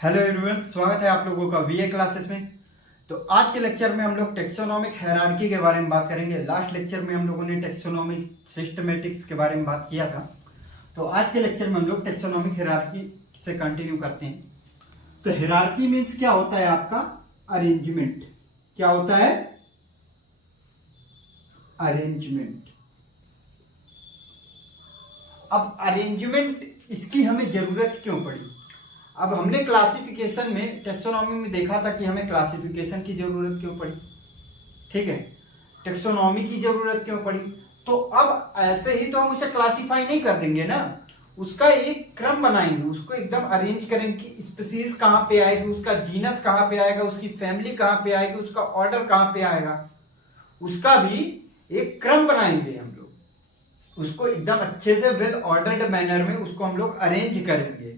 Hello everyone, स्वागत है आप लोगों का वीए क्लासेस में। तो आज के लेक्चर में हम लोग टेक्सोनोमिक हायरार्की के बारे में बात करेंगे। लास्ट लेक्चर में हम लोगों ने टेक्सोनोमिक सिस्टमेटिक्स के बारे में बात किया था। तो आज के लेक्चर में हम लोग टेक्सोनोमिक हायरार्की से कंटिन्यू करते हैं। तो हायरार्की मीन्स क्या होता है आपका? अरेंजमेंट। क्या होता है? अरेंजमेंट। अब अरेंजमेंट इसकी हमें जरूरत क्यों पड़ी? अब हमने क्लासिफिकेशन में टेक्सोनॉमी में देखा था कि हमें क्लासिफिकेशन की जरूरत क्यों पड़ी, ठीक है, टेक्सोनॉमी की जरूरत क्यों पड़ी। तो अब ऐसे ही तो हम उसे क्लासिफाई नहीं कर देंगे ना, उसका एक क्रम बनाएंगे, उसको एकदम अरेंज करेंगे कि स्पीसीज कहाँ पे आएगी, उसका जीनस कहाँ पे आएगा, उसकी फैमिली कहाँ पे आएगी, उसका ऑर्डर कहाँ पे आएगा, उसका भी एक क्रम बनाएंगे हम लोग। उसको एकदम अच्छे से वेल ऑर्डर्ड मैनर में उसको हम लोग अरेंज करेंगे।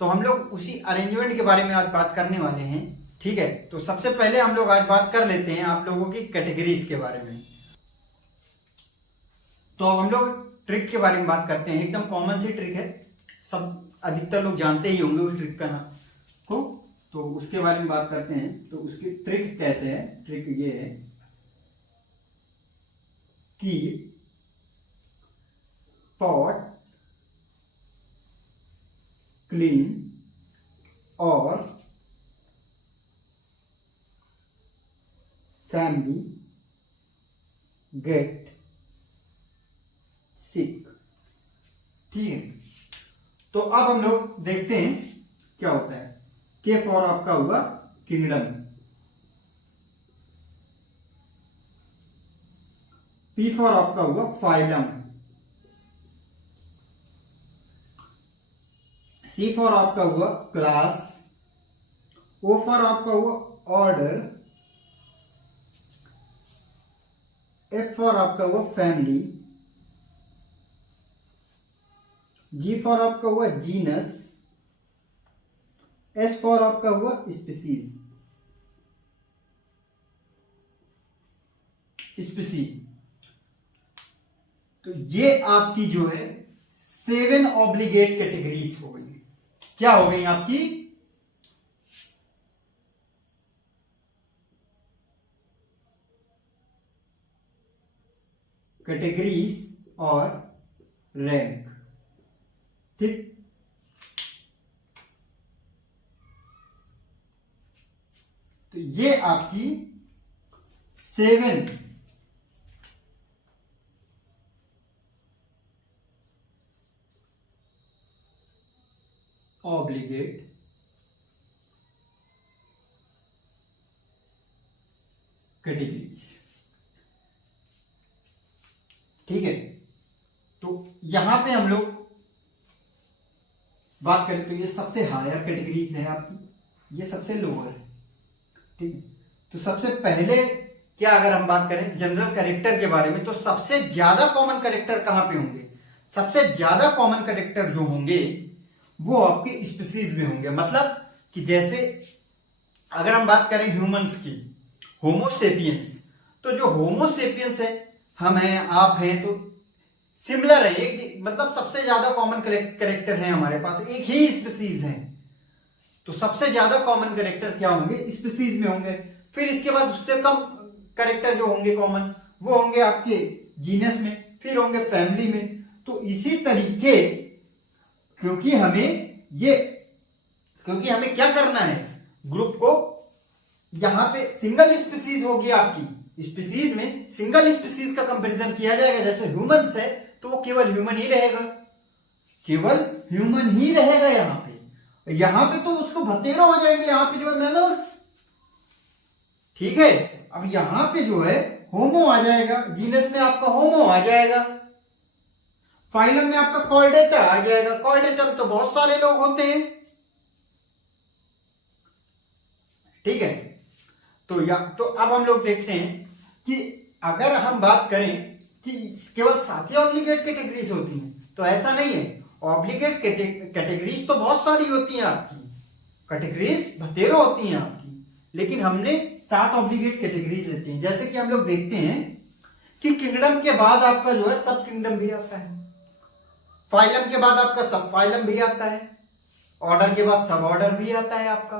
तो हम लोग उसी अरेंजमेंट के बारे में आज बात करने वाले हैं, ठीक है। तो सबसे पहले हम लोग आज बात कर लेते हैं आप लोगों की कैटेगरीज के बारे में। तो अब हम लोग ट्रिक के बारे में बात करते हैं। एकदम कॉमन सी ट्रिक है, सब अधिकतर लोग जानते ही होंगे उस ट्रिक का नाम को। तो उसके बारे में बात करते हैं। तो उसकी ट्रिक कैसे है? ट्रिक ये है कि पॉट, क्लीन और फैमिली गेट सिक, ठीक है। तो अब हम लोग देखते हैं क्या होता है। के फॉर आपका हुआ किंगडम, पी फॉर आपका हुआ फाइलम, सी फॉर आपका हुआ क्लास, ओ फॉर आपका हुआ ऑर्डर, एफ फॉर आपका हुआ फैमिली, जी फॉर आपका हुआ जीनस, एस फॉर आपका हुआ स्पीसीज। स्पीसीज तो ये आपकी जो है 7 ऑब्लिगेट कैटेगरीज हो गई। क्या हो गई आपकी? कैटेगरीज और रैंक, ठीक। तो ये आपकी 7 ऑब्लिगेट कैटेगरीज, ठीक है। तो यहां पे हम लोग बात करें तो ये सबसे हायर कैटेगरीज है आपकी, ये सबसे लोअर है, ठीक है। तो सबसे पहले क्या, अगर हम बात करें जनरल कैरेक्टर के बारे में, तो सबसे ज्यादा कॉमन कैरेक्टर कहां पे होंगे? सबसे ज्यादा कॉमन कैरेक्टर जो होंगे वो आपके स्पीसीज में होंगे। मतलब कि जैसे अगर हम बात करें ह्यूमंस की, होमोसेपियंस, तो जो होमोसेपियंस है, हम हैं, आप हैं, तो सिमिलर है ये, मतलब सबसे ज्यादा कॉमन कैरेक्टर है हमारे पास, एक ही स्पीसीज है। तो सबसे ज्यादा कॉमन कैरेक्टर क्या होंगे? स्पीसीज में होंगे। फिर इसके बाद उससे कम कैरेक्टर जो होंगे कॉमन, वो होंगे आपके जीनस में, फिर होंगे फैमिली में। तो इसी तरीके क्योंकि हमें क्या करना है, ग्रुप को, यहां पे सिंगल स्पीसीज होगी आपकी, स्पीसीज में सिंगल स्पीसीज का कंपैरिजन किया जाएगा। जैसे ह्यूमंस है तो वो केवल ह्यूमन ही रहेगा, केवल ह्यूमन ही रहेगा यहां पे तो उसको भतेरा हो जाएंगे यहां पे जो है मैमल्स, ठीक है। अब यहां पे जो है होमो आ जाएगा, जीनस में आपका होमो आ जाएगा, फाइलम में आपका कॉर्डेटा आ जाएगा। कॉर्डेटा में तो बहुत सारे लोग होते हैं, ठीक है। तो अब हम लोग देखते हैं कि अगर हम बात करें कि केवल 7 ही ऑब्लिगेट कैटेगरीज होती हैं, तो ऐसा नहीं है। ऑब्लिगेट कैटेगरीज तो बहुत सारी होती हैं आपकी, कैटेगरीज बतेरो होती हैं आपकी, लेकिन हमने 7 ऑब्लिगेट कैटेगरीज लेती हैं। जैसे कि हम लोग देखते हैं कि किंगडम के बाद आपका जो है सब किंगडम भी आता है, फाइलम के बाद आपका सब फाइलम भी आता है, ऑर्डर के बाद सब ऑर्डर भी आता है आपका,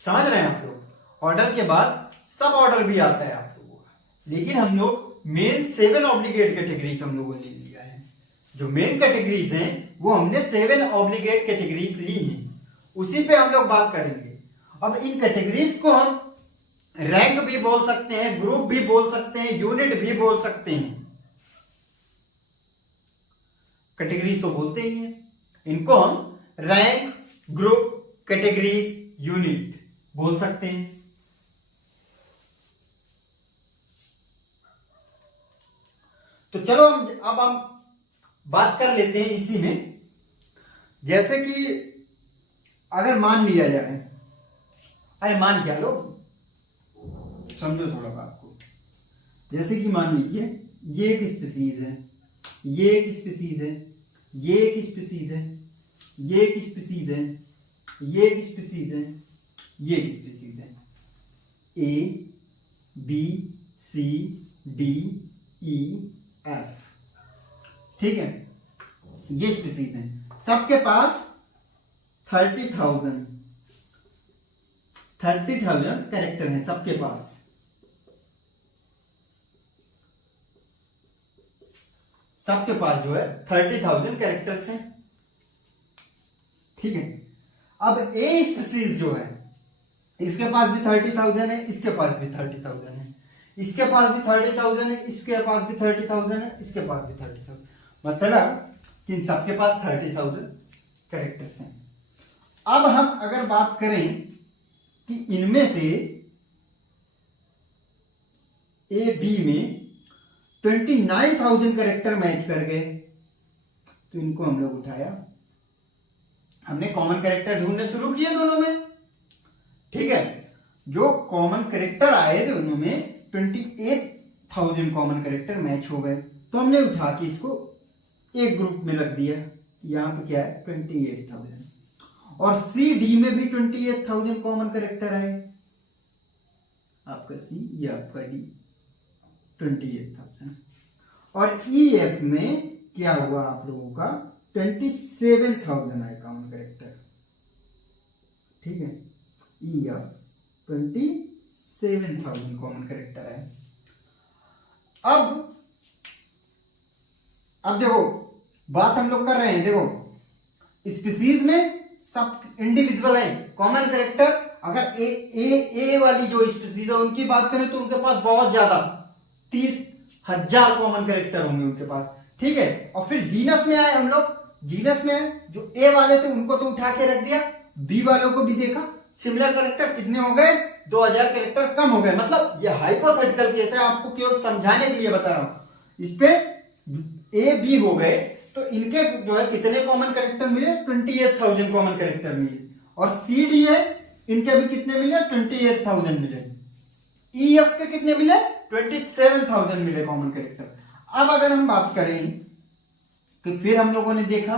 समझ रहे हैं आप लोग, ऑर्डर के बाद सब ऑर्डर भी आता है आप लोगों का। लेकिन हम लोग मेन 7 ऑब्लिगेट कैटेगरीज हम लोगों ने लिया है, जो मेन कैटेगरीज हैं वो हमने 7 ऑब्लिगेट कैटेगरीज ली हैं, उसी पे हम लोग बात करेंगे। अब इन कैटेगरीज को हम रैंक भी बोल सकते हैं, ग्रुप भी बोल सकते हैं, यूनिट भी बोल सकते हैं। कैटेगरीज तो बोलते ही हैं, इनको हम रैंक, ग्रुप, कैटेगरीज, यूनिट बोल सकते हैं। तो चलो अब हम बात कर लेते हैं इसी में। जैसे कि अगर मान लिया जाए, अरे मान क्या लो, समझो थोड़ा बात को। जैसे कि मान लीजिए ये एक स्पीसीज है, ये एक स्पीसीज है, ये एक स्पीसीज है, ये एक स्पीसीज है, ये एक स्पीसीज है, ये एक स्पीसीज है। A B C D E F, ठीक है, ये स्पीसीज है। सबके पास 30,000 कैरेक्टर हैं सबके पास। सबके पास जो है 30,000 कैरेक्टर्स हैं, ठीक है। अब ए स्पीसीज जो है, इसके पास भी 30,000 है, इसके पास भी 30,000 है, इसके पास भी 30,000 है, इसके पास भी 30,000 है, इसके पास भी 30,000, मतलब कि इन सबके पास 30,000 कैरेक्टर्स हैं। अब हम अगर बात करें कि इनमें से ए बी में 29,000 कैरेक्टर मैच कर गए, तो इनको हम लोग उठाया, हमने कॉमन कैरेक्टर ढूंढने शुरू किए दोनों में, ठीक है। जो कॉमन कैरेक्टर आए दोनों में 28,000 कॉमन कैरेक्टर मैच हो गए, तो हमने उठा के इसको एक ग्रुप में रख दिया। यहां पे क्या है 28,000, और सी डी में भी 28,000 कॉमन कैरेक्टर आए, आपका सी ये आपका डी 28,000, और ई एफ में क्या हुआ आप लोगों का 27,000 आए कॉमन कैरेक्टर, ठीक है। ई एफ 27,000 कॉमन कैरेक्टर है। अब देखो बात हम लोग कर रहे हैं, देखो स्पीसीज में सब इंडिविजुअल है कॉमन कैरेक्टर। अगर ए वाली जो स्पीसीज है उनकी बात करें तो उनके पास बहुत ज्यादा 30,000 कॉमन कैरेक्टर होंगे उनके पास, ठीक है। और फिर जीनस में आए हम लोग, जीनस में जो ए वाले थे उनको तो उठा के रख दिया, बी वालों को भी देखा, सिमिलर कैरेक्टर कितने हो गए 2,000 कैरेक्टर कम हो गए। मतलब ये हाइपोथेटिकल केस है, आपको केवल समझाने के लिए बता रहा हूं। इस पे ए बी हो गए तो इनके जो है कितने कॉमन कैरेक्टर मिले 28,000 कॉमन कैरेक्टर मिले, और सी डी है इनके भी कितने मिले 28,000 मिले, ई एफ के कितने मिले 27,000 मिले कॉमन कैरेक्टर। अब अगर हम बात करें कि फिर हम लोगों ने देखा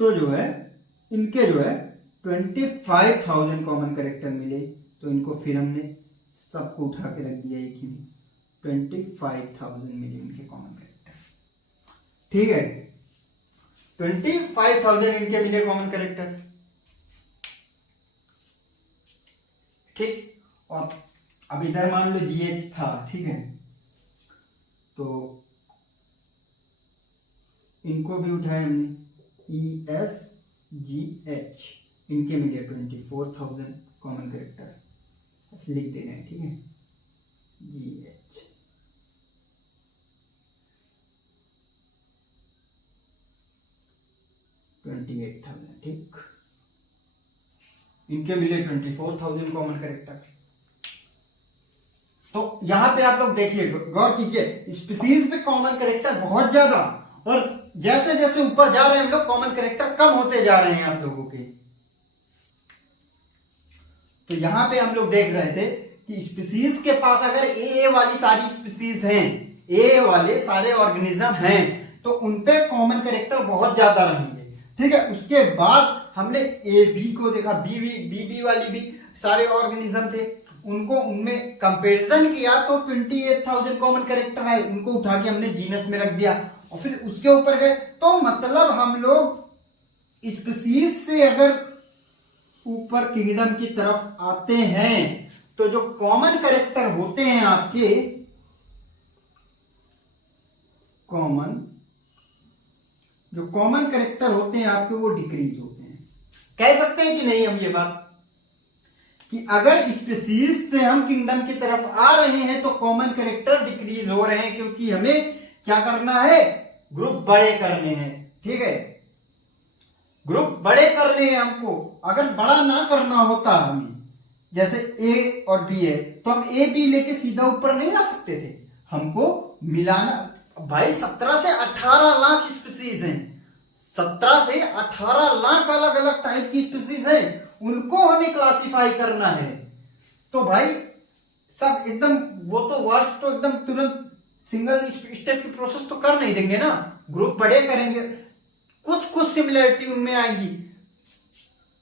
तो जो है इनके जो है 25,000 कॉमन कैरेक्टर मिले, तो इनको फिर हमने सबको उठा के रख दिया एक ही में, 25,000 मिले इनके कॉमन कैरेक्टर, ठीक है। 25,000 इनके मिले कॉमन कैरेक्टर, ठीक। और अब इधर मान लो जीएच था, ठीक है, तो इनको भी उठाया हमने ई एफ जी एच, इनके मिले 24,000 कॉमन कैरेक्टर, लिख देना है, ठीक है, जी एच। ठीक, इनके मिले 24,000 कॉमन कैरेक्टर। तो यहां पे आप लोग देखिए, गौर कीजिए, स्पीसीज पे कॉमन कैरेक्टर बहुत ज्यादा, और जैसे जैसे ऊपर जा रहे हैं हम लोग कॉमन कैरेक्टर कम होते जा रहे हैं आप लोगों के। तो यहां पे हम लोग देख रहे थे कि स्पीसीज के पास अगर ए वाली सारी स्पीसीज हैं, ए वाले सारे ऑर्गेनिज्म हैं, तो उनपे कॉमन कैरेक्टर बहुत ज्यादा रहेंगे, ठीक है। उसके बाद हमने ए बी को देखा, बी वाली भी सारे ऑर्गेनिज्म थे, उनको उनमें कंपैरिजन किया तो 28,000 कॉमन कैरेक्टर आए, उनको उठा के हमने जीनस में रख दिया और फिर उसके ऊपर गए। तो मतलब हम लोग स्पीशीज से अगर ऊपर किंगडम की तरफ आते हैं तो जो कॉमन कैरेक्टर होते हैं आपके, जो कॉमन कैरेक्टर होते हैं आपके वो डिक्रीज होते हैं। कह सकते हैं कि नहीं हम ये बात कि अगर स्पीशीज से हम किंगडम की तरफ आ रहे हैं तो कॉमन कैरेक्टर डिक्रीज हो रहे हैं, क्योंकि हमें क्या करना है, ग्रुप बड़े करने हैं। ठीक है, ग्रुप बड़े करने हैं हमको। अगर बड़ा ना करना होता हमें, जैसे ए और बी है तो हम ए बी लेके सीधा ऊपर नहीं आ सकते थे, हमको मिलाना। भाई 17 से 18 लाख स्पीशीज हैं, 17 से 18 लाख अलग अलग टाइप की स्पीशीज है, उनको हमें क्लासिफाई करना है। तो भाई सब एकदम वो तो वर्स्ट तो एकदम तुरंत सिंगल स्टेप की प्रोसेस तो कर नहीं देंगे ना, ग्रुप बड़े करेंगे, कुछ कुछ सिमिलरिटी उनमें आएगी।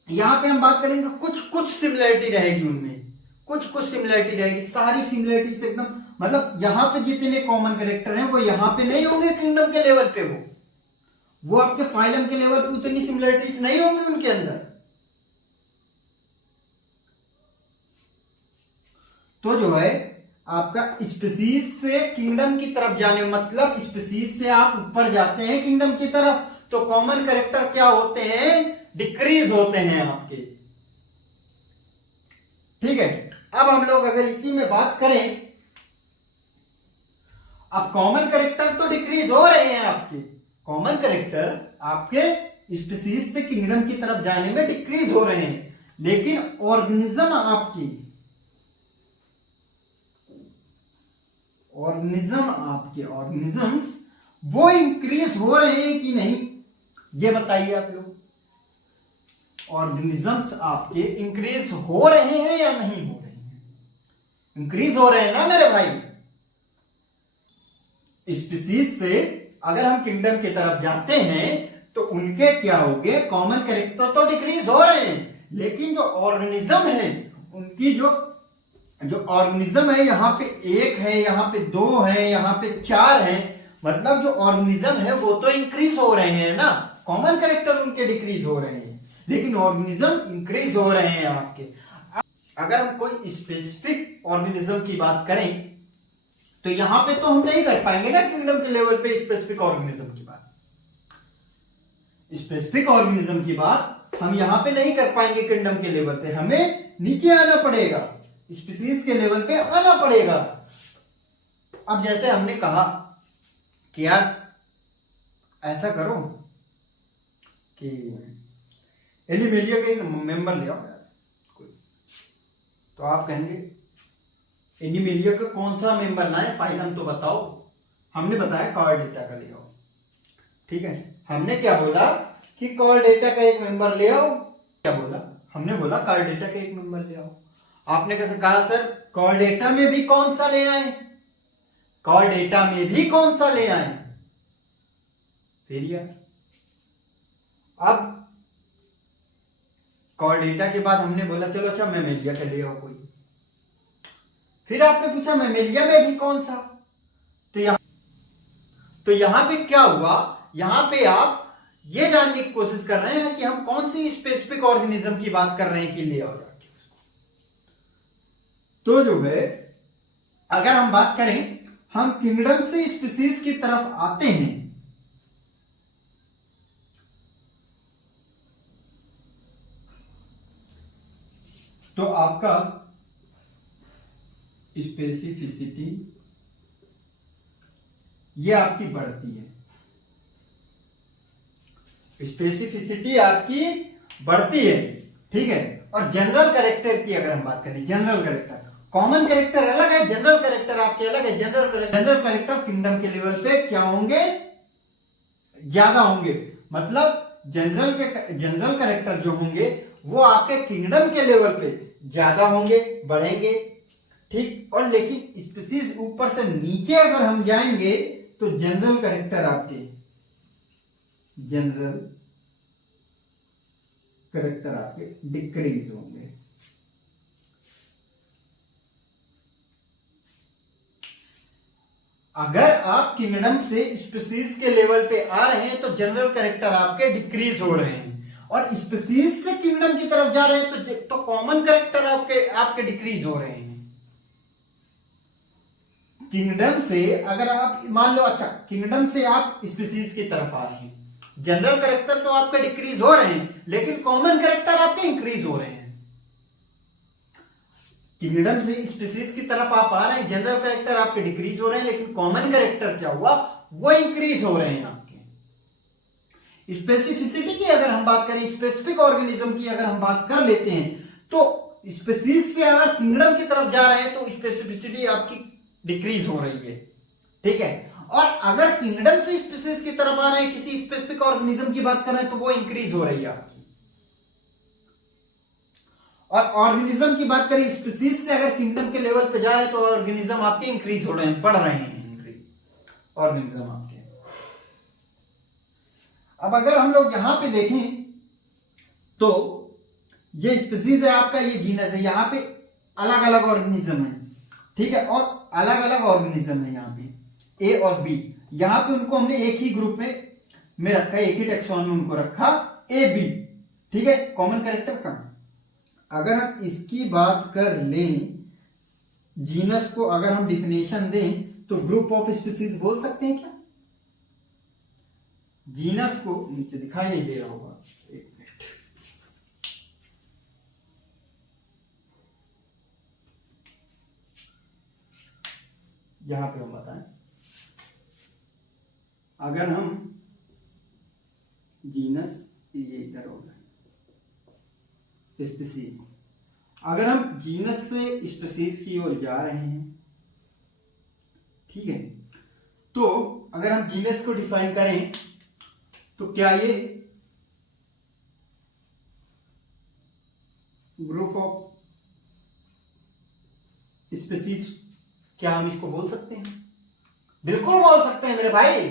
यहां पे हम बात करेंगे कुछ कुछ सिमिलरिटी रहेगी उनमें, कुछ कुछ सिमिलरिटी रहेगी, सारी सिमिलरिटी से एकदम मतलब यहां पे जितने कॉमन कैरेक्टर हैं वो यहां पे नहीं होंगे किंगडम के लेवल पे, वो आपके फाइलम के लेवल पे उतनी सिमिलरिटीज नहीं होंगी उनके अंदर। तो जो है आपका स्पीशीज से किंगडम की तरफ जाने मतलब स्पीशीज से आप ऊपर जाते हैं किंगडम की तरफ तो कॉमन कैरेक्टर क्या होते हैं, डिक्रीज होते हैं आपके। ठीक है, अब हम लोग अगर इसी में बात करें, अब कॉमन कैरेक्टर तो डिक्रीज हो रहे हैं आपके, कॉमन कैरेक्टर आपके स्पीशीज से किंगडम की तरफ जाने में डिक्रीज हो रहे हैं, लेकिन ऑर्गेनिज्म आपकी ऑर्गेनिजम्स वो इंक्रीज हो रहे हैं कि नहीं, ये बताइए आप लोग। ऑर्गेनिजम्स आपके इंक्रीज हो रहे हैं या नहीं हो रहे हैं? इंक्रीज हो रहे हैं ना मेरे भाई। स्पीशीज से अगर हम किंगडम की तरफ जाते हैं तो उनके क्या होंगे, कॉमन कैरेक्टर तो डिक्रीज हो रहे हैं, लेकिन जो ऑर्गेनिज्म है उनकी जो ऑर्गेनिज्म है, यहां पे 1 है, यहां पे 2 है, यहां पे 4 है, मतलब जो ऑर्गेनिज्म है वो तो इंक्रीज हो रहे हैं ना, कॉमन कैरेक्टर उनके डिक्रीज हो रहे हैं, लेकिन ऑर्गेनिज्म इंक्रीज हो रहे हैं आपके। अगर हम कोई स्पेसिफिक ऑर्गेनिज्म की बात करें तो यहां पे तो हम नहीं कर पाएंगे ना किंगडम के लेवल पे स्पेसिफिक ऑर्गेनिज्म की बात, स्पेसिफिक ऑर्गेनिज्म की बात हम यहां पे नहीं कर पाएंगे किंगडम के लेवल पे, हमें नीचे आना पड़ेगा, स्पीशीज के लेवल पे आना पड़ेगा। अब जैसे हमने कहा कि यार ऐसा करो कि एनिमेलिया के एक मेंबर ले आओ यार, तो आप कहेंगे एनिमेलिया का कौन सा मेंबर लाए, फाइलम तो बताओ। हमने बताया कॉर्डेटा का ले आओ। ठीक है, हमने क्या बोला कि कॉर्डेटा का एक मेंबर ले आओ, क्या बोला हमने, बोला कॉर्डेटा का एक मेंबर ले आओ। आपने कैसे कहा सर कॉर्डेटा में भी कौन सा ले आए, कॉर्डेटा में भी कौन सा ले आए, फिर यार अब कॉर्डेटा के बाद हमने बोला चलो अच्छा मैमेलिया का ले आओ कोई, फिर आपने पूछा मैमेलिया में भी कौन सा, तो यहां पे क्या हुआ, यहां पे आप ये जानने की कोशिश कर रहे हैं कि हम कौन सी स्पेसिफिक ऑर्गेनिज्म की बात कर रहे हैं कि ले आओ जाके। तो जो है अगर हम बात करें, हम किंगडम से स्पीशीज की तरफ आते हैं तो आपका स्पेसिफिसिटी ये आपकी बढ़ती है, स्पेसिफिसिटी आपकी बढ़ती है। ठीक है, और जनरल कैरेक्टर की अगर हम बात करें, जनरल कैरेक्टर, कॉमन कैरेक्टर अलग है, जनरल कैरेक्टर आपके अलग है। जनरल कैरेक्टर किंगडम के लेवल पे क्या होंगे, ज्यादा होंगे, मतलब जनरल कैरेक्टर जो होंगे वो आपके किंगडम के लेवल पे ज्यादा होंगे, बढ़ेंगे। ठीक, और लेकिन स्पीशीज ऊपर से नीचे अगर हम जाएंगे तो जनरल कैरेक्टर आपके डिक्रीज होंगे। अगर आप किंगडम से स्पीसीज के लेवल पे आ रहे हैं तो जनरल कैरेक्टर आपके डिक्रीज हो रहे हैं, और स्पीसीज से किंगडम की तरफ जा रहे हैं तो कॉमन कैरेक्टर आपके डिक्रीज हो रहे हैं। किंगडम से अगर आप मान लो, अच्छा किंगडम से आप स्पीसीज की तरफ आ रहे हैं, जनरल कैरेक्टर तो आपके डिक्रीज हो रहे हैं लेकिन कॉमन कैरेक्टर आपके इंक्रीज हो रहे हैं। किंगडम से स्पीसीज की तरफ आप आ रहे हैं, जनरल कैरेक्टर आपके डिक्रीज हो रहे हैं, लेकिन कॉमन कैरेक्टर क्या हुआ, वो इंक्रीज हो रहे हैं आपके। स्पेसिफिसिटी की अगर हम बात करें, स्पेसिफिक ऑर्गेनिज्म की अगर हम बात कर लेते हैं, तो स्पीसीज से अगर किंगडम की तरफ जा रहे हैं तो स्पेसिफिसिटी आपकी डिक्रीज हो रही है, ठीक है। और अगर किंगडम से स्पीसीज की तरफ आ रहे हैं, किसी स्पेसिफिक ऑर्गेनिज्म की बात कर रहे हैं, तो वो इंक्रीज हो रही है आपकी। और ऑर्गेनिज्म की बात करें, स्पीसीज से अगर किंगडम के लेवल पे जा रहे हैं तो ऑर्गेनिज्म आपके इंक्रीज हो रहे हैं, बढ़ रहे हैं ऑर्गेनिज्म आपके। अब अगर हम लोग यहां पे देखें तो ये स्पीसीज है आपका, ये जीनस है, यहां पे अलग अलग ऑर्गेनिज्म है, ठीक है, और अलग अलग ऑर्गेनिज्म है यहाँ पे ए और बी। यहां पे उनको हमने एक ही ग्रुप में रखा, एक ही टेक्सोन में उनको रखा ए बी, ठीक है, कॉमन कैरेक्टर कम। अगर हम इसकी बात कर लें, जीनस को अगर हम डिफिनेशन दें तो ग्रुप ऑफ स्पीसीज बोल सकते हैं क्या? जीनस को नीचे दिखाई नहीं दे रहा होगा, एक मिनट, यहां पे हम बताएं, अगर हम जीनस, ये इधर होगा स्पीसीज, अगर हम जीनस से स्पीसीज की ओर जा रहे हैं, ठीक है, तो अगर हम जीनस को डिफाइन करें तो क्या ये ग्रुप ऑफ स्पीसीज, क्या हम इसको बोल सकते हैं? बिल्कुल बोल सकते हैं मेरे भाई,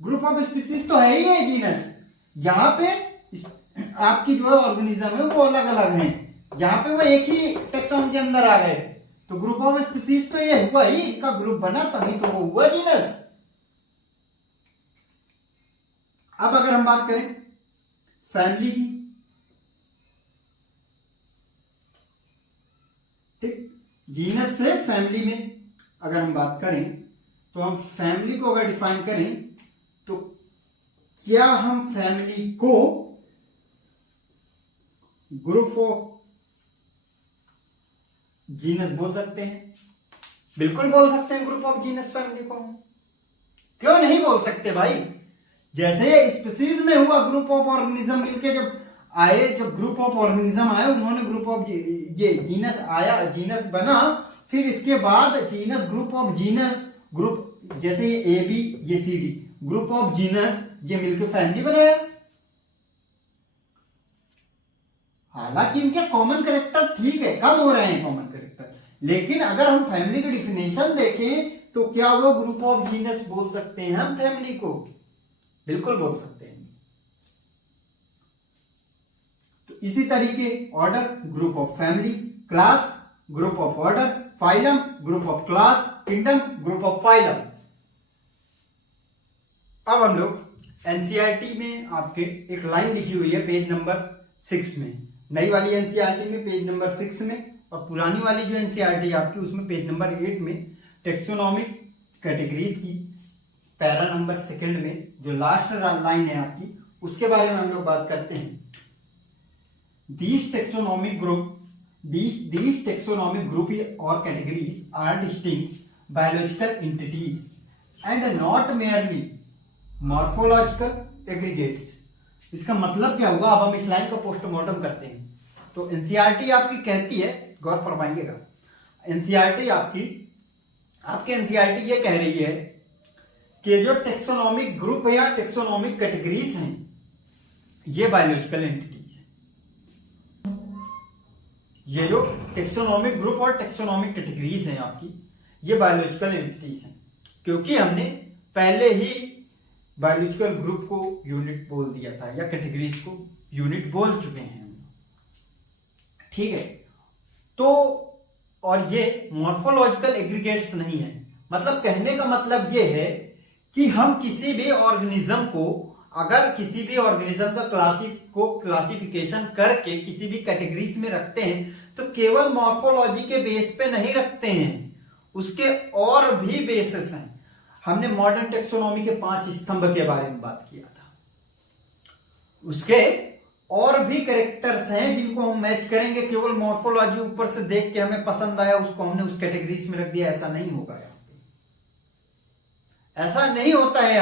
ग्रुप ऑफ स्पीसीज तो है ही है जीनस। यहां पे आपकी जो है ऑर्गेनिज्म है वो अलग अलग हैं, यहां पे वो एक ही टेक्सोन के अंदर आ गए, तो ग्रुप ऑफ स्पीसीज तो ये हुआ ही, इनका ग्रुप बना तभी तो वो हुआ जीनस। अब अगर हम बात करें फैमिली की, ठीक, जीनस से फैमिली में अगर हम बात करें तो हम फैमिली को अगर डिफाइन करें तो क्या हम फैमिली को ग्रुप ऑफ जीनस बोल सकते हैं? बिल्कुल बोल सकते हैं ग्रुप ऑफ जीनस फैमिली को। क्यों नहीं बोल सकते भाई? जैसे स्पीसीज में हुआ ग्रुप ऑफ ऑर्गेनिज्म मिलके जब आए, जब ग्रुप ऑफ ऑर्गेनिज्म आए, उन्होंने ग्रुप ऑफ ये जीनस आया, जीनस बना, फिर इसके बाद genus group of genus, group जैसे ये ए बी, ये C D, group of genus, ये मिलकर फैमिली बनाया। हालांकि इनके कॉमन कैरेक्टर ठीक है, कम हो रहे हैं कॉमन कैरेक्टर, लेकिन अगर हम फैमिली की डिफिनेशन देखें तो क्या वो ग्रुप ऑफ जीनस बोल सकते हैं हम फैमिली को? बिल्कुल बोल सकते हैं। तो इसी तरीके order, group of family, class, group of order, phylum, group of class, kingdom, group of phylum. अब हम लोग एनसीईआरटी में आपके एक लाइन लिखी हुई है पेज नंबर 6 में, नई वाली एनसीईआरटी में पेज नंबर 6 में, और पुरानी वाली जो एनसीईआरटी आपकी उसमें पेज नंबर 8 में टेक्सोनॉमिक कैटेगरीज की पैरा नंबर 2 में जो लास्ट लाइन है आपकी, उसके बारे में हम लोग बात करते हैं। These taxonomic group or categories are distinct biological entities and not merely morphological aggregates। इसका मतलब क्या हुआ? अब हम इस लाइन का पोस्टमार्टम करते हैं। तो एनसीईआरटी आपकी कहती है, गौर फरमाइएगा, एनसीईआरटी आपके एनसीईआरटी ये कह रही है कि जो टेक्सोनॉमिक ग्रुप या टेक्सोनॉमिक कैटेगरीज हैं ये बायोलॉजिकल एंटिटीज हैं। ये जो टेक्सोनॉमिक ग्रुप और टेक्सोनॉमिक कैटेगरीज हैं आपकी, ये बायोलॉजिकल एंटिटीज हैं, क्योंकि हमने पहले ही बायोलॉजिकल ग्रुप को यूनिट बोल दिया था या कैटेगरीज को यूनिट बोल चुके हैं, ठीक है। तो और ये मॉर्फोलॉजिकल एग्रीगेट्स नहीं है, मतलब कहने का मतलब ये है कि हम किसी भी ऑर्गेनिज्म को, अगर किसी भी ऑर्गेनिज्म का क्लासिफिकेशन करके किसी भी कैटेगरीज में रखते हैं तो केवल मॉर्फोलॉजी के बेस पे नहीं रखते हैं, उसके और भी बेसिस हैं। हमने मॉडर्न टेक्सोनॉमी के 5 स्तंभ के बारे में बात किया था, उसके और भी कैरेक्टर्स हैं जिनको हम मैच करेंगे। केवल मॉर्फोलॉजी ऊपर से देख के हमें पसंद आया उसको हमने उस कैटेगरीज में रख दिया, ऐसा नहीं होगा। यहाँ पे ऐसा नहीं होता है।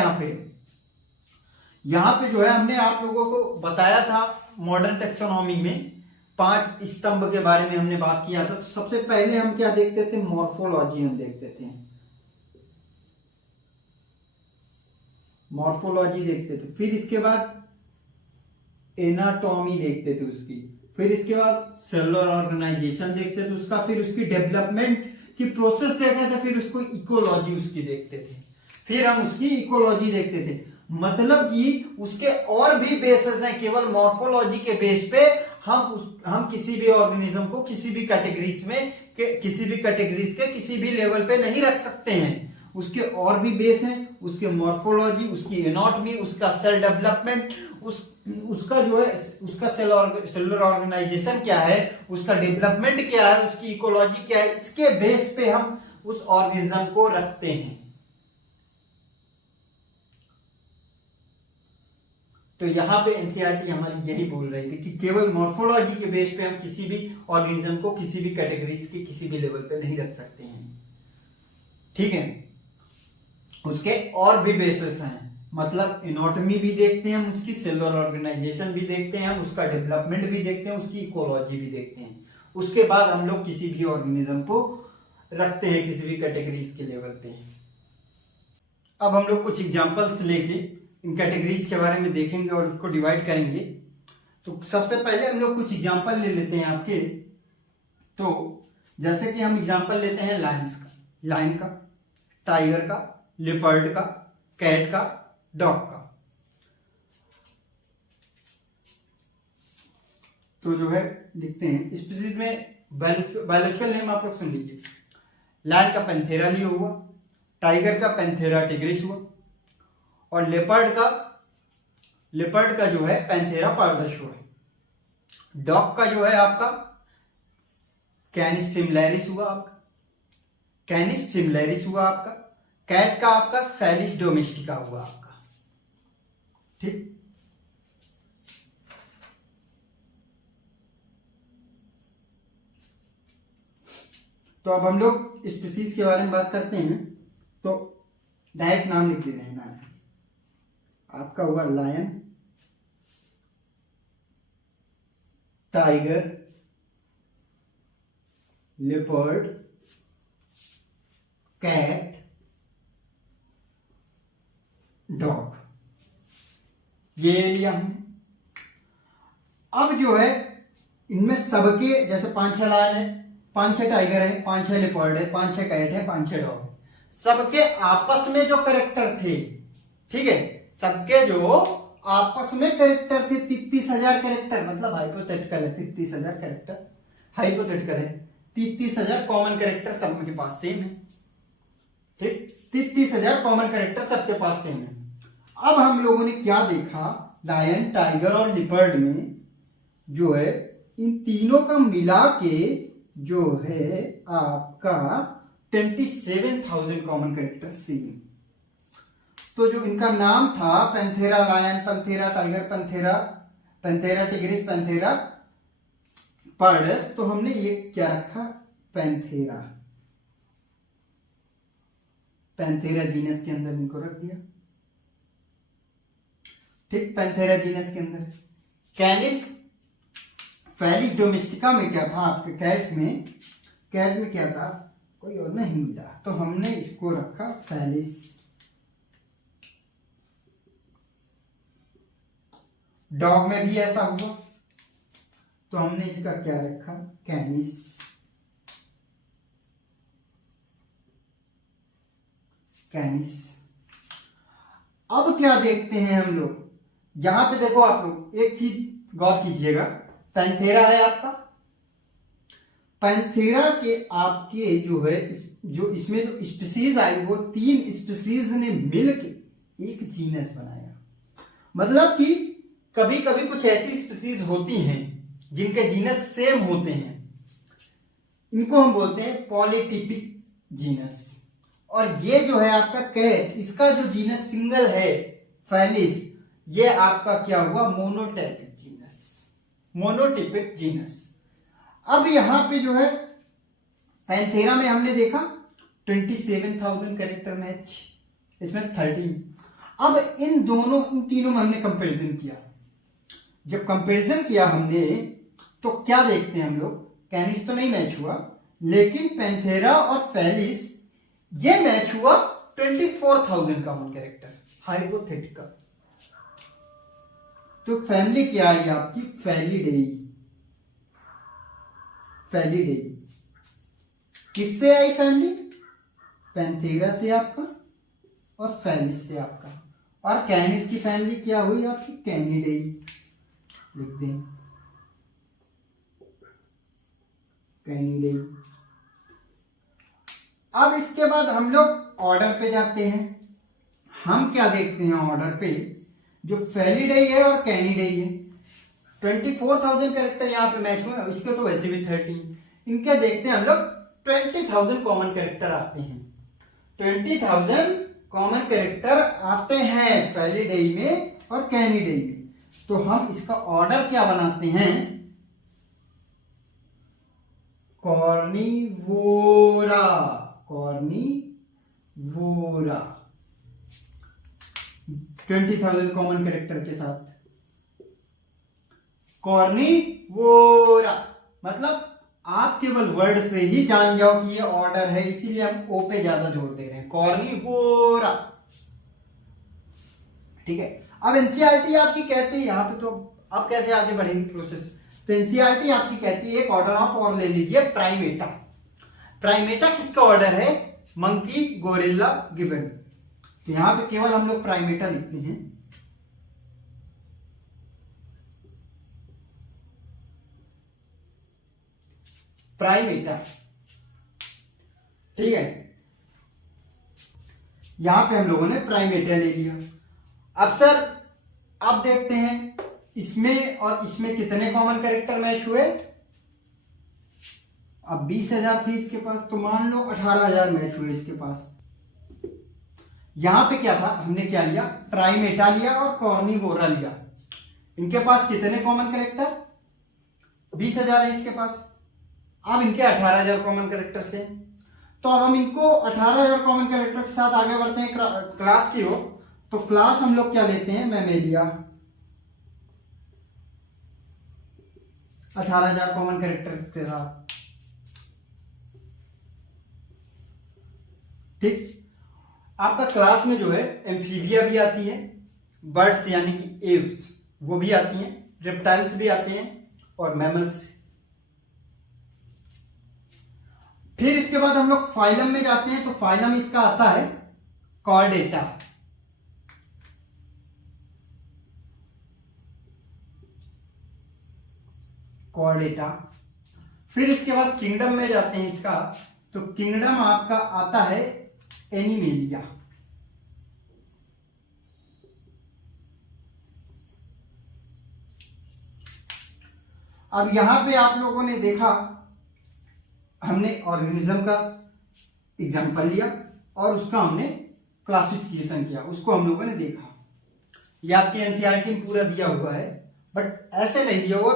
यहाँ पे जो है हमने आप लोगों को बताया था मॉडर्न टेक्सोनॉमी में 5 स्तंभ के बारे में हमने बात किया था। तो सबसे पहले हम क्या देखते थे, मॉर्फोलॉजी हम देखते थे, मॉर्फोलॉजी देखते थे। फिर इसके बाद एनाटॉमी देखते थे उसकी, फिर इसके बाद सेलुलर ऑर्गेनाइजेशन देखते थे उसका, फिर उसकी डेवलपमेंट की प्रोसेस देखते थे, फिर उसको इकोलॉजी उसकी देखते थे, फिर हम उसकी इकोलॉजी देखते थे। मतलब कि उसके और भी बेसिस हैं, केवल मॉर्फोलॉजी के बेस पे हम किसी भी ऑर्गेनिज्म को किसी भी कैटेगरीज में किसी भी कैटेगरीज के किसी भी लेवल पे नहीं रख सकते हैं। उसके और भी बेस हैं, उसके मॉर्फोलॉजी, उसकी एनाटॉमी, उसका सेल डेवलपमेंट, उसका जो है उसका सेलुलर ऑर्गेनाइजेशन क्या है, उसका डेवलपमेंट क्या है, उसकी इकोलॉजी क्या है, इसके बेस पे हम उस ऑर्गेनिज्म को रखते हैं। तो यहाँ पे एनसीईआरटी हमारी यही बोल रही थी कि केवल मॉर्फोलॉजी के बेस पे हम किसी भी ऑर्गेनिज्म को किसी भी कैटेगरीज के किसी भी लेवल पे नहीं रख सकते हैं। ठीक है, उसके और भी बेसिस हैं, मतलब एनाटॉमी भी देखते हैं हम, उसकी सेलुलर ऑर्गेनाइजेशन भी देखते हैं हम, उसका डेवलपमेंट भी देखते हैं, उसकी इकोलॉजी भी देखते हैं। उसके बाद हम लोग किसी भी ऑर्गेनिज्म को रखते हैं किसी भी कैटेगरीज के लेवल पे। अब हम लोग कुछ एग्जांपल्स लेके इन कैटेगरीज के बारे में देखेंगे और उसको डिवाइड करेंगे। तो सबसे पहले हम लोग कुछ एग्जांपल ले लेते हैं आपके। तो जैसे कि हम एग्जांपल लेते हैं लायन का, टाइगर का, लेपर्ड का, कैट का, डॉग का। तो जो है लिखते हैं स्पीसीज में बायोलॉजिकल नेम आप लोग सुन लीजिए। लायन का पैंथेरा लियो हुआ, टाइगर का पैंथेरा टिग्रिस हुआ, और लेपर्ड का जो है पैंथेरा पार्डस हुआ। डॉग का जो है आपका कैनिस फिमलैरिस हुआ आपका, कैट का आपका फेलिस डोमेस्टिका हुआ आपका। ठीक, तो अब हम लोग स्पीसीज के बारे में बात करते हैं। तो डायरेक्ट नाम लिख दे रहे हैं। नाम आपका हुआ lion, tiger, leopard, cat, dog, ये लिया हमने। अब जो है इनमें सबके जैसे 5-6 लायन है, 5-6 टाइगर है, 5-6 लेपर्ड है, 5-6 कैट है, 5-6 डॉग है, सबके आपस में जो कैरेक्टर थे, ठीक है, सबके जो आपस में कैरेक्टर थे 33,000 कैरेक्टर, मतलब हाइपोथेटिकल है 33,000 कैरेक्टर, हाइपोथेटिकल है 33,000 कॉमन कैरेक्टर सबके पास सेम है। ठीक, 33,000 कॉमन कैरेक्टर सबके पास सेम है। अब हम लोगों ने क्या देखा, लायन, टाइगर और लिपर्ड में जो है इन तीनों का मिला के जो है आपका 27,000 कॉमन कैरेक्टर सेम। तो जो इनका नाम था panthera lion, panthera tiger, panthera tigris, panthera pardus, तो हमने ये क्या रखा, पैंथेरा जीनस के अंदर इनको रख दिया। ठीक, पैंथेरा जीनस के अंदर। कैनिस फेलिस डोमेस्टिका में क्या था आपके, कैट में क्या था, कोई और नहीं मिला, तो हमने इसको रखा फेलिस। डॉग में भी ऐसा हुआ, तो हमने इसका क्या रखा, कैनिस। अब क्या देखते हैं हम लोग, यहां पे देखो आप लोग एक चीज गौर कीजिएगा, पैंथेरा है आपका, पैंथेरा के आपके जो है जो इसमें जो स्पीसीज आई वो 3 स्पीसीज ने मिलकर एक जीनस बनाया। मतलब कि कभी कभी कुछ ऐसी स्पीसीज होती हैं जिनके जीनस सेम होते हैं, इनको हम बोलते हैं पॉलीटिपिक जीनस। और ये जो है आपका कैट, इसका जो जीनस सिंगल है फैलिस, ये आपका क्या हुआ मोनोटाइपिक जीनस, मोनोटिपिक जीनस। अब यहां पे जो है पैंथेरा में हमने देखा 27,000 कैरेक्टर मैच, इसमें 13। अब इन तीनों में हमने कंपैरिजन किया। जब कंपैरिजन किया हमने तो क्या देखते हैं हम लोग, कैनिस तो नहीं मैच हुआ, लेकिन पैंथेरा और फेलिस ये मैच हुआ 24,000 कॉमन कैरेक्टर, हाइपोथेटिकल। तो फैमिली क्या आई आपकी फैलिडेई, फैलिडेई। किससे आई फैमिली, पैंथेरा से आपका और फेलिस से आपका। और कैनिस की फैमिली क्या हुई आपकी कैनिडेई, लिख दें कैनिडेई। अब इसके बाद हम लोग ऑर्डर पे जाते हैं। हम क्या देखते हैं ऑर्डर पे, जो फैलिडेई है और कैनिडेई है 24,000 कैरेक्टर यहाँ पे मैच हुए, इसके तो वैसे भी 13। इनके देखते हैं हम लोग 20,000 कॉमन कैरेक्टर आते हैं, 20,000 कॉमन कैरेक्टर आते हैं फैलिडेई में और कैनिडेई में। तो हम इसका ऑर्डर क्या बनाते हैं, कॉर्निवोरा, कॉर्निवोरा 20,000 कॉमन कैरेक्टर के साथ कॉर्निवोरा। मतलब आप केवल वर्ड से ही जान जाओ कि ये ऑर्डर है, इसीलिए हम ओ पे ज्यादा जोर दे रहे हैं, कॉर्निवोरा। ठीक है। अब एनसीईआरटी आपकी कहती है यहाँ पे, तो अब कैसे आगे बढ़ेगी प्रोसेस, तो एनसीईआरटी आपकी कहती है एक ऑर्डर आप और ले लीजिए, प्राइमेटा। प्राइमेटा किसका ऑर्डर है, मंकी गोरिल्ला गिवन। तो यहां पे केवल हम लोग प्राइमेटा लिखते हैं, प्राइमेटा। ठीक है, यहां पे हम लोगों ने प्राइमेटा ले लिया। अब सर अब देखते हैं इसमें और इसमें कितने कॉमन कैरेक्टर मैच हुए। अब 20,000 थी इसके पास, तो मान लो 18,000 मैच हुए इसके पास। यहां पे क्या था, हमने क्या लिया, प्राइमेटा लिया और कॉर्निवोरा लिया। इनके पास कितने कॉमन कैरेक्टर, 20,000 है इसके पास। अब इनके 18,000 कॉमन कैरेक्टर से, तो अब हम इनको 18,000 कॉमन कैरेक्टर के साथ आगे बढ़ते हैं क्लास की ओर। तो क्लास हम लोग क्या लेते हैं, मैमेलिया, 18,000 कॉमन कैरेक्टर के साथ। ठीक, आपका क्लास में जो है एम्फीबिया भी आती है, बर्ड्स यानी कि एव्स वो भी आती हैं, रेप्टाइल्स भी आते हैं और मैमल्स। फिर इसके बाद हम लोग फाइलम में जाते हैं, तो फाइलम इसका आता है कॉर्डेटा। कॉर्डेटा। फिर इसके बाद किंगडम में जाते हैं इसका, तो किंगडम आपका आता है एनिमेलिया। अब यहां पे आप लोगों ने देखा, हमने ऑर्गेनिज्म का एग्जांपल लिया और उसका हमने क्लासिफिकेशन किया, उसको हम लोगों ने देखा। ये आपकी एनसीईआरटी में पूरा दिया हुआ है, बट ऐसे नहीं दिया हुआ,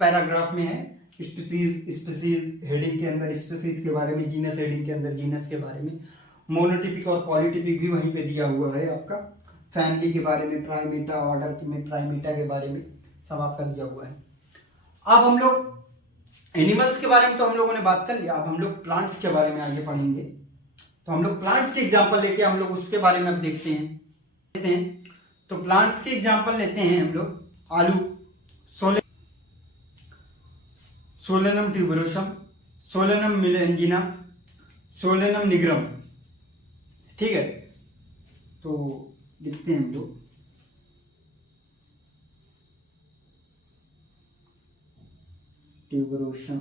पैराग्राफ में है। स्पीसीज हेडिंग के अंदर स्पीसीज के बारे में, जीनस हेडिंग के अंदर जीनस के बारे में, मोनोटिपिक और पॉलीटिपिक भी वहीं पे दिया हुआ है आपका, फैमिली के बारे में, प्राइमेटा ऑर्डर में प्राइमेटा के बारे में सब आपका दिया हुआ है। अब हम लोग एनिमल्स के बारे में तो हम लोगों ने बात कर लिया, अब हम लोग प्लांट्स के बारे में आगे पढ़ेंगे। तो हम लोग प्लांट्स के एग्जाम्पल लेके हम लोग उसके बारे में अब देखते हैं। तो प्लांट्स के एग्जाम्पल लेते हैं हम लोग, आलू, Solanum tuberosum, Solanum melongena, Solanum nigrum. ठीक है, तो लिखते हैं हम लोग ट्यूबरोसम,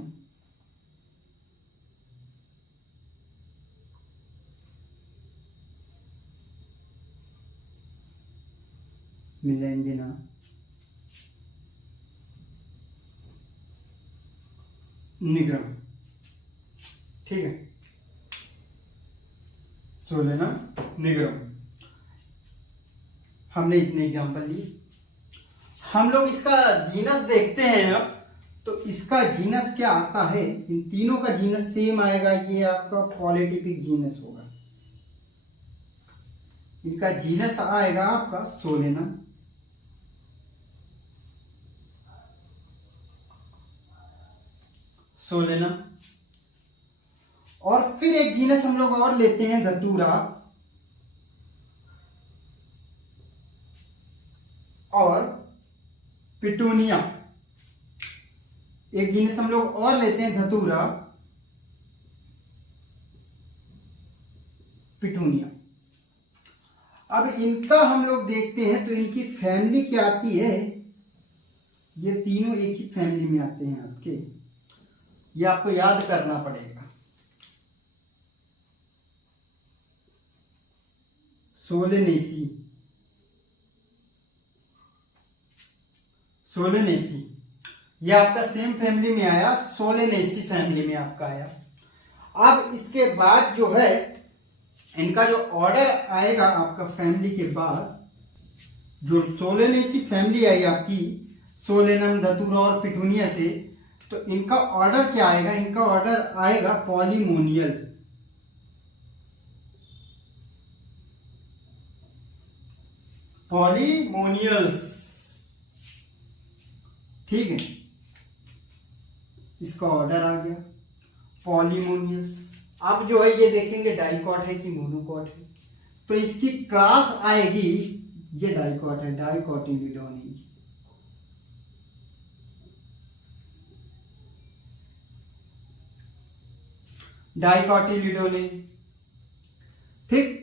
मिलेंगे ना। निग्रम, ठीक है, सोलेना निग्रम। हमने इतने एग्जांपल लिए। हम लोग इसका जीनस देखते हैं अब। तो इसका जीनस क्या आता है, इन तीनों का जीनस सेम आएगा। ये आपका पॉलीटिपिक जीनस होगा। इनका जीनस आएगा आपका सोलेनम, सोलेनम। और फिर एक जीनस हम लोग और लेते हैं, धतूरा और पिटूनिया। एक जीनस हम लोग और लेते हैं, धतूरा, पिटूनिया। अब इनका हम लोग देखते हैं तो इनकी फैमिली क्या आती है। ये तीनों एक ही फैमिली में आते हैं आपके। ये आपको याद करना पड़ेगा। सोलेनेसी, सोलेनेसी, ये आपका सेम फैमिली में आया, सोलेनेसी फैमिली में आपका आया। अब इसके बाद जो है इनका जो ऑर्डर आएगा आपका फैमिली के बाद, जो सोलेनेसी फैमिली आई आपकी, सोलेनम, धतूरा और पिटूनिया से, तो इनका ऑर्डर क्या आएगा, इनका ऑर्डर आएगा पॉलीमोनियल। पॉलीमोनियल्स, ठीक है, इसका ऑर्डर आ गया पॉलीमोनियल्स। अब जो है ये देखेंगे डाइकॉट है कि मोनोकॉट है। तो इसकी क्लास आएगी, ये डाइकॉट है, डाइकोटिलिडोनी। डाइकोटिलिडोनी, ठीक।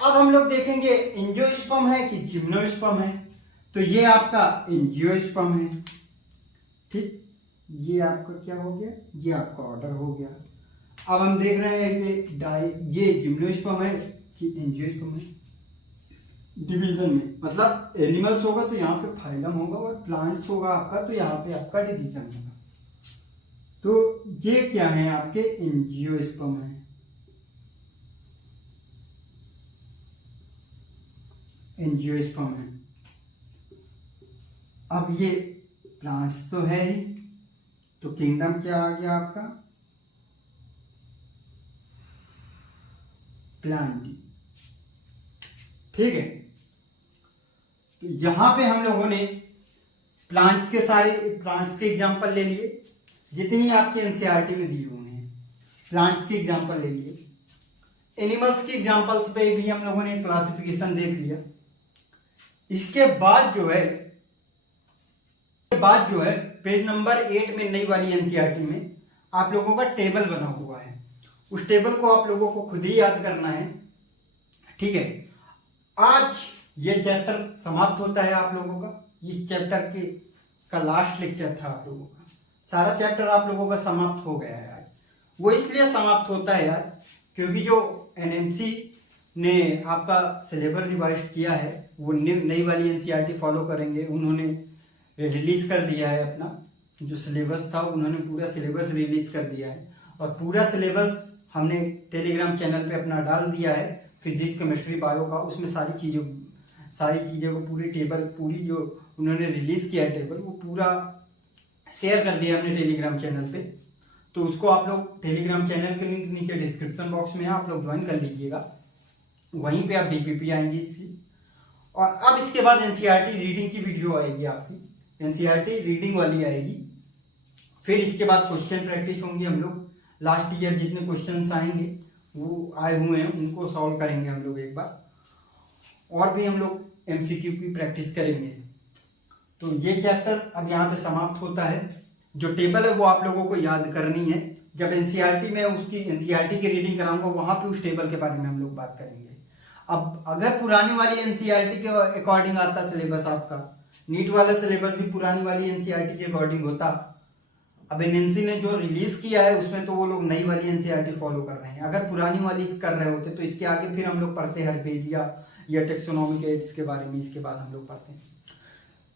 अब हम लोग देखेंगे एंजियोस्पर्म है कि जिम्नोस्पर्म है। तो ये आपका एंजियोस्पर्म है, ठीक। ये आपका क्या हो गया, ये आपका ऑर्डर हो गया। अब हम देख रहे हैं कि ये जिम्नोस्पर्म है कि एंजियोस्पर्म है। डिवीजन में मतलब एनिमल्स होगा तो यहाँ पे फाइलम होगा, और प्लांट्स होगा आपका तो यहाँ पे आपका डिवीजन होगा। तो ये क्या है, आपके एंजियोस्पर्म है, एंजियोस्पर्म है। अब ये प्लांट्स तो है ही, तो किंगडम क्या आ गया आपका, प्लांट, ठीक है। तो यहां पे हम लोगों ने प्लांट्स के सारे प्लांट्स के एग्जांपल ले लिए, जितनी आपके एनसीईआरटी में दिए हुए हैं प्लांट्स के एग्जांपल ले लिए। एनिमल्स की एग्जांपल्स पे भी हम लोगों ने क्लासिफिकेशन देख लिया। इसके बाद जो है पेज नंबर 8 में नई वाली एनसीईआरटी में आप लोगों का टेबल बना हुआ है। उस टेबल को आप लोगों को खुद ही याद करना है, ठीक है। आज ये चैप्टर समाप्त होता है आप लोगों का। इस चैप्टर का लास्ट लेक्चर था आप लोगों का। सारा चैप्टर आप लोगों का समाप्त हो गया है आज। वो इसलिए समाप्त होता है यार, क्योंकि जो एनएमसी ने आपका सिलेबस रिवाइज किया है, वो नई वाली एनसीईआरटी फॉलो करेंगे। उन्होंने रिलीज कर दिया है अपना जो सिलेबस था, उन्होंने पूरा सिलेबस रिलीज कर दिया है। और पूरा सिलेबस हमने टेलीग्राम चैनल पे अपना डाल दिया है, फिजिक्स, केमिस्ट्री, बायो का। उसमें सारी चीज़ों को पूरी टेबल, पूरी जो उन्होंने रिलीज किया है टेबल, वो पूरा शेयर कर दिया हमने टेलीग्राम चैनल पे। तो उसको आप लोग टेलीग्राम चैनल के लिंक नीचे डिस्क्रिप्शन बॉक्स में है, आप लोग ज्वाइन कर लीजिएगा। वहीं पे आप डीपीपी आएंगी इसकी। और अब इसके बाद एनसीईआरटी रीडिंग की वीडियो आएगी आपकी, एनसीईआरटी रीडिंग वाली आएगी। फिर इसके बाद क्वेश्चन प्रैक्टिस होंगी। हम लोग लास्ट ईयर जितने क्वेश्चंस आएंगे वो आए हुए हैं उनको सॉल्व करेंगे हम लोग एक बार, और भी हम लोग एमसीक्यू की प्रैक्टिस करेंगे। तो ये चैप्टर अब यहाँ पे समाप्त होता है। जो टेबल है वो आप लोगों को याद करनी है। जब एनसीईआरटी में उसकी एनसीईआरटी की रीडिंग कराऊंगा वहां पे उस टेबल के बारे में हम लोग बात करेंगे। अब अगर पुरानी वाली एनसीईआरटी के अकॉर्डिंग आता सिलेबस आपका, नीट वाला सिलेबस भी पुरानी वाली एनसीईआरटी के अकॉर्डिंग होता। अब एनएमसी ने जो रिलीज किया है उसमें तो वो लोग नई वाली एनसीईआरटी फॉलो कर रहे हैं। अगर पुरानी वाली कर रहे होते तो इसके आगे फिर हम लोग पढ़ते हर्बेजिया, या टेक्सोनॉमिक एड्स के बारे में इसके बाद हम लोग पढ़ते हैं।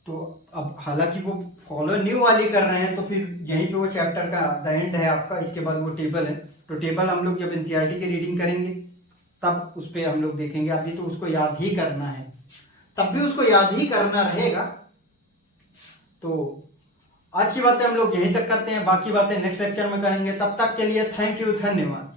तो अब हालांकि वो फॉलो न्यू वाली कर रहे हैं, तो फिर यहीं पे वो चैप्टर का द एंड है आपका। इसके बाद वो टेबल है, तो टेबल हम लोग जब एनसीईआरटी की रीडिंग करेंगे तब उस पर हम लोग देखेंगे। अभी तो उसको याद ही करना है, तब भी उसको याद ही करना रहेगा। तो आज की बातें हम लोग यहीं तक करते हैं, बाकी बातें नेक्स्ट लेक्चर में करेंगे। तब तक के लिए थैंक यू, धन्यवाद।